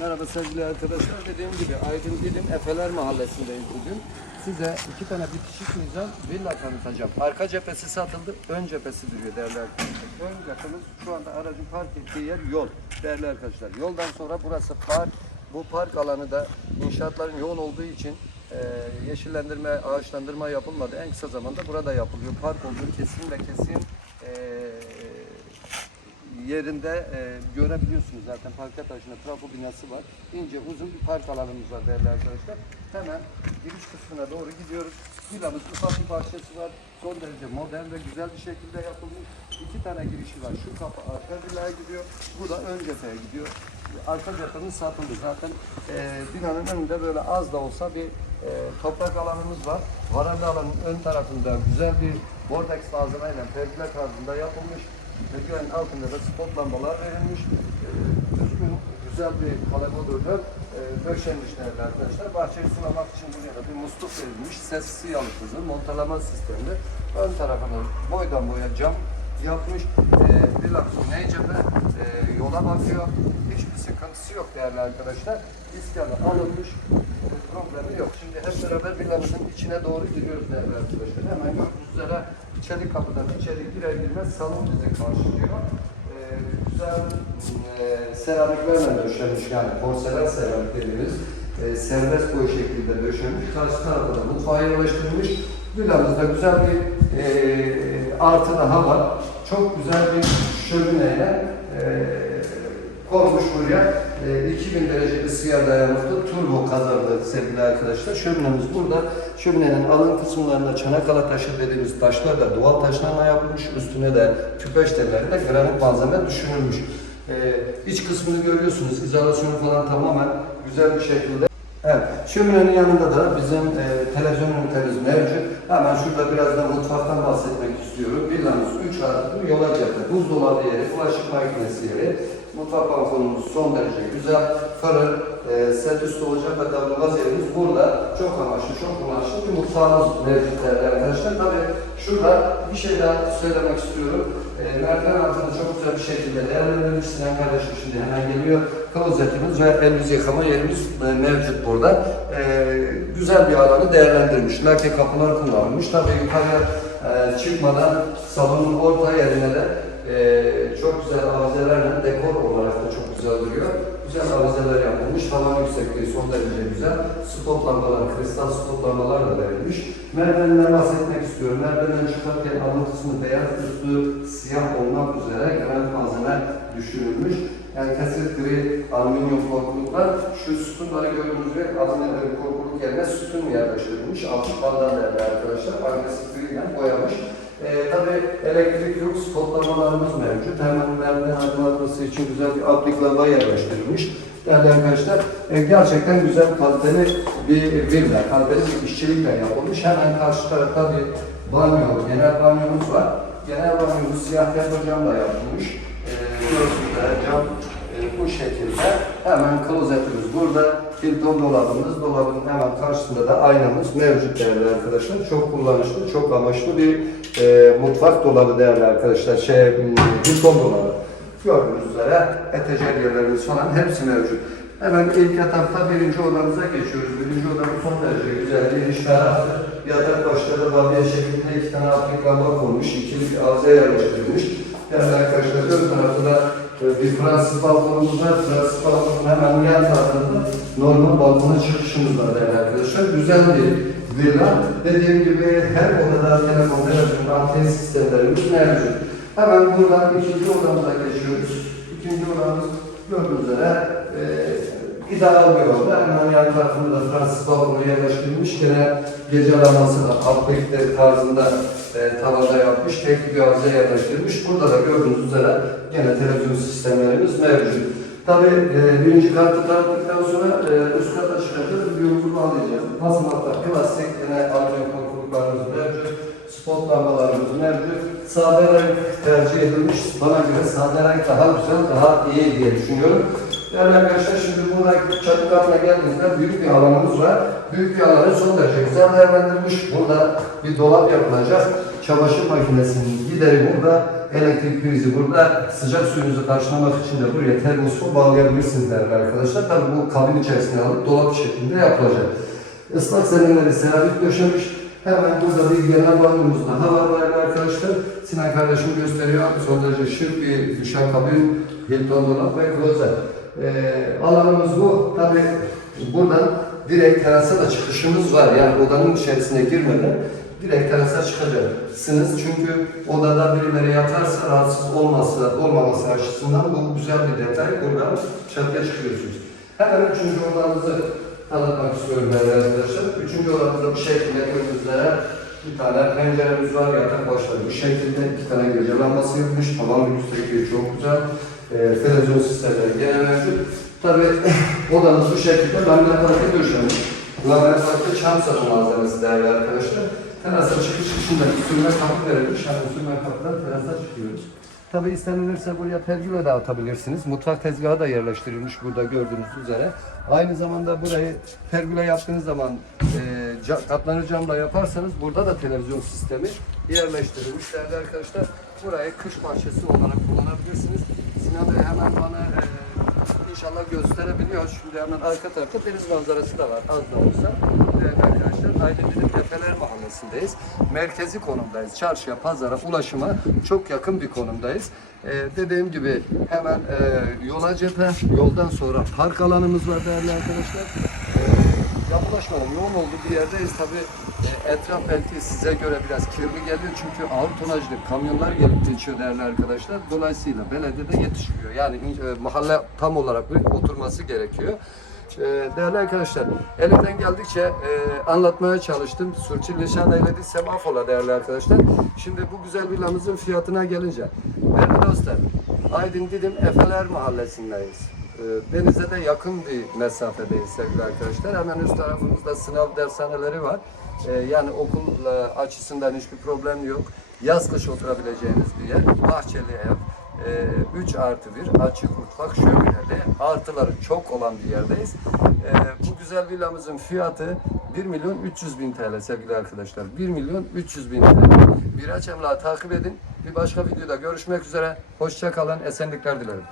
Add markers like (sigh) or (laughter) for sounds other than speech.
Merhaba sevgili arkadaşlar. Dediğim gibi Aydın Dilim Efeler Mahallesi'ndeyiz bugün. Size iki tane bitişik nizam villa tanıtacağım. Arka cephesi satıldı, ön cephesi duruyor değerli arkadaşlar. Ön cephemiz şu anda aracın park ettiği yer yol değerli arkadaşlar. Yoldan sonra burası park. Bu park alanı da inşaatların yoğun olduğu için e, yeşillendirme, ağaçlandırma yapılmadı. En kısa zamanda burada yapılıyor. Park olduğu kesin ve kesin e, yerinde e, görebiliyorsunuz zaten parke taşında trafo binası var. İnce uzun bir park alanımız var değerli arkadaşlar. Hemen giriş kısmına doğru gidiyoruz. Villamız ufak bir bahçesi var. Son derece modern ve güzel bir şekilde yapılmış. İki tane girişi var. Şu kapı arka villaya gidiyor. Bu da ön cepheye gidiyor. Arka cephemiz satıldı. Zaten e, binanın önünde böyle az da olsa bir e, toprak alanımız var. Varanda alanın ön tarafında güzel bir vortex malzemeyle perdele tarzında yapılmış. Perdelerin altında da spot lambalar verilmiş. Düzgün, güzel bir kalemodörler e, döşenmiş değerli arkadaşlar. Bahçeyi sulamak için buraya da bir musluk verilmiş. Sessiz yalıtımlı montalama sistemli. Ön tarafına boydan boya cam yapmış. E, bir lafı ne cephe e, yola bakıyor. Hiçbir sıkıntısı yok değerli arkadaşlar. İskanı alınmış. Problemi yok. Şimdi hep beraber villamızın içine doğru giriyoruz değerli arkadaşlar. Hemen gördüğünüz üzere içeri kapıdan içeri girer girmez salon bizi karşılıyor. E, güzel e, seramiklerle döşenmiş yani porselen seramik dediğimiz e, serbest boy şekilde döşenmiş. Karşı tarafta da mutfağa yerleştirilmiş. Villamızda güzel bir e, artı daha var. Çok güzel bir şömineyle e, konmuş buraya. E, 2000 derece ısıya dayanıklı turbo kazandı sevgili arkadaşlar. Şöminemiz burada. Şöminenin alın kısımlarında Çanakkale taşı dediğimiz taşlar da doğal taşlarla yapılmış. Üstüne de tüpeş tellerinde granit malzeme düşünülmüş. E, iç kısmını görüyorsunuz. İzolasyonu falan tamamen güzel bir şekilde Evet, şöminenin yanında da bizim e, televizyon ünitemiz mevcut. Hemen şurada biraz da mutfaktan bahsetmek istiyorum. Villamız 3 artı yola cephe, buzdolabı yeri, bulaşık makinesi yeri, mutfak balkonumuz son derece güzel, fırın, e, set üstü olacak ve davulgaz yerimiz burada. Çok amaçlı, çok amaçlı bir mutfağımız mevcut değerli arkadaşlar. Tabii şurada bir şey daha söylemek istiyorum. E, merdiven altında çok güzel bir şekilde değerlendirilmiş. Sinan kardeşim şimdi hemen geliyor. Klozetimiz ve el yüz yıkama yerimiz e, mevcut burada. E, güzel bir alanı değerlendirmiş. Lake kapılar kullanılmış. Tabii yukarıya e, çıkmadan salonun orta yerine de e, çok güzel avizelerle dekor olarak da çok güzel duruyor. Güzel avizeler yapılmış. Tavan yüksekliği son derece güzel. Spot lambalar, kristal spot lambalar da verilmiş. Merdivenden bahsetmek istiyorum. Merdivenden çıkarken alın kısmı beyaz, üstü siyah olmak üzere granit malzeme düşünülmüş. Yani kesir gri alüminyum korkuluklar. Şu sütunları gördüğünüz gibi alüminyum korkuluk yerine sütun yerleştirilmiş. Altı bandan değerli arkadaşlar. Agresif griyle boyamış. Ee, tabii elektrik yok, spotlamalarımız mevcut. Hemen merdiven aydınlatması için güzel bir apliklama yerleştirilmiş. Değerli arkadaşlar, e, gerçekten güzel kaliteli bir villa, kaliteli bir işçilikle yapılmış. Hemen karşı tarafta bir banyo, genel banyomuz var. Genel banyomuz siyah pembe camla yapılmış. E, gördüğünüz cam e, şekilde. Hemen klozetimiz burada. Hilton dolabımız, dolabın hemen karşısında da aynamız mevcut değerli arkadaşlar. Çok kullanışlı, çok amaçlı bir e, mutfak dolabı değerli arkadaşlar. Şey, Hilton dolabı. Gördüğünüz üzere etecel yerlerimiz falan hepsi mevcut. Hemen ilk etapta birinci odamıza geçiyoruz. Birinci odamız son derece güzel, geniş ferahtır. Yatak başları rabia şeklinde iki tane aplik lamba konmuş, ikili bir ağza yerleştirilmiş. Yani arkadaşlar ön tarafta da e, bir Fransız balkonumuz var. Fransız balkonun hemen yan tarafında normal balkona çıkışımız var değerli arkadaşlar. Güzel bir villa. Dediğim gibi her odada telefon, telefon, anten sistemlerimiz mevcut. Hemen buradan ikinci odamıza geçiyoruz. İkinci odamız gördüğünüz üzere e, ideal bir oda. Hemen yan tarafında da Fransız balkonu yerleştirilmiş. Gene gece lambası da tarzında e, tavada yapmış. Tek bir ağza yerleştirilmiş. Burada da gördüğünüz üzere gene televizyon sistemlerimiz mevcut. Tabii e, birinci kartı taktıktan sonra e, üst kata çıkacağız. Bir yolcu bağlayacağız. Basamakta plastik yine alüminyum korkuluklarımız mevcut. Spot lambalarımız mevcut. Sade renk tercih edilmiş. Bana göre sade renk daha güzel, daha iyi diye düşünüyorum. Yani arkadaşlar şimdi buradaki çatı katına geldiğinizde büyük bir alanımız var. Büyük bir alanı son derece güzel değerlendirilmiş. Burada bir dolap yapılacak. Çamaşır makinesinin gideri burada. elektrik prizi burada sıcak suyunuzu karşılamak için de buraya termosu bağlayabilirsiniz değerli arkadaşlar. Tabii bu kabin içerisine alıp dolap şeklinde yapılacak. Islak zeminleri seramik döşemiş. Hemen burada bir genel banyomuz daha var arkadaşlar. Sinan kardeşim gösteriyor. Son derece şık bir duşa kabin, Hilton dolap ve klozet. Ee, alanımız bu. Tabii buradan direkt terasa da çıkışımız var. Yani odanın içerisine girmeden direkt terasa çıkacaksınız. Çünkü odada birileri yatarsa rahatsız olması, olmaması açısından bu güzel bir detay. Buradan çatıya çıkıyorsunuz. Hemen üçüncü odamızı tanıtmak istiyorum değerli arkadaşlar. Üçüncü odamızda bu şekilde önümüzde bir tane penceremiz var, yatak başları bu şekilde iki tane gece lambası yapmış, tavan üstteki çok güzel. Ee, televizyon sistemleri gene mevcut. Tabi (laughs) odamız bu şekilde laminat parke döşenmiş. Laminat parke çam satı malzemesi. Terasa içinde sürme kapı verilmiş. Yani sürme kapıdan terasa çıkıyoruz. Tabi istenilirse buraya pergüle de atabilirsiniz. Mutfak tezgahı da yerleştirilmiş burada gördüğünüz üzere. Aynı zamanda burayı pergüle yaptığınız zaman e, katlanır camla yaparsanız burada da televizyon sistemi yerleştirilmiş değerli arkadaşlar. Burayı kış bahçesi olarak kullanabilirsiniz. Sinan Bey hemen bana e, inşallah gösterebiliyor. Şimdi hemen arka tarafta deniz manzarası da var az da olsa. Değerli arkadaşlar Aydınlı'nın Tepeler Mahallesi'ndeyiz. Merkezi konumdayız. Çarşıya, pazara, ulaşıma çok yakın bir konumdayız. Ee, dediğim gibi hemen e, yola cephe, yoldan sonra park alanımız var değerli arkadaşlar. Yapılaşmanın yoğun olduğu bir yerdeyiz. Tabii e, etraf belki size göre biraz kirli geliyor çünkü ağır tonajlı kamyonlar gelip geçiyor değerli arkadaşlar. Dolayısıyla belediye de yetişmiyor. Yani e, mahalle tam olarak bir oturması gerekiyor. E, değerli arkadaşlar, elimden geldikçe e, anlatmaya çalıştım. Sürçülisan eyledi semafola değerli arkadaşlar. Şimdi bu güzel villamızın fiyatına gelince, değerli dostlar, Aydın Didim Efeler Mahallesi'ndeyiz. E, Denize de yakın bir mesafedeyiz sevgili arkadaşlar. Hemen üst tarafımızda sınav dershaneleri var. E, yani okul e, açısından hiçbir problem yok. Yaz kış oturabileceğiniz bir yer. Bahçeli ev. 3 artı 1 açık mutfak şömineli artıları çok olan bir yerdeyiz. Bu güzel villamızın fiyatı 1 milyon 300 bin TL sevgili arkadaşlar. 1 milyon 300 bin TL. Miraç Emlak'ı takip edin. Bir başka videoda görüşmek üzere. Hoşça kalın. Esenlikler dilerim.